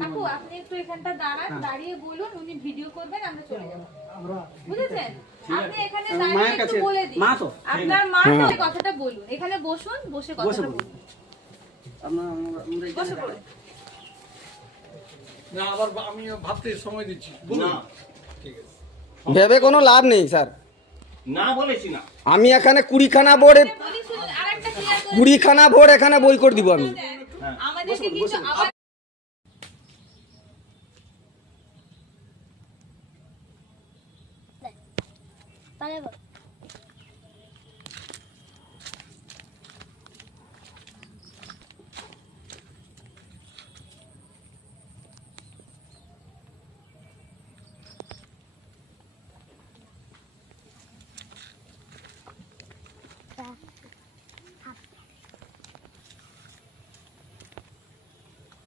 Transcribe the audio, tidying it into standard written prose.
কাকু আপনি একটু এখানটা দাঁড়ান, দাঁড়িয়ে বলুন, উনি ভিডিও করবেন, আমরা চলে যাব। বুঝেছেন? আপনি এখানে দাঁড়িয়ে একটু বলে দিন। আপনার মা তো কথাটা বলুন। এখানে বসুন, বসে কথাটা বলুন। বসে পড়ুন। না আবার আমি ভাবতে সময় দিচ্ছি। না ঠিক আছে। ভেবে কোনো লাভ নেই স্যার। না বলেছি না। আমি এখানে 20খানা বোর্ডে বলি শুনুন, আরেকটা ক্লিয়ার করে 20খানা বোর্ড এখানে বই করে দিব আমি। দেন। আমাদেরকে কিন্তু আবার পারে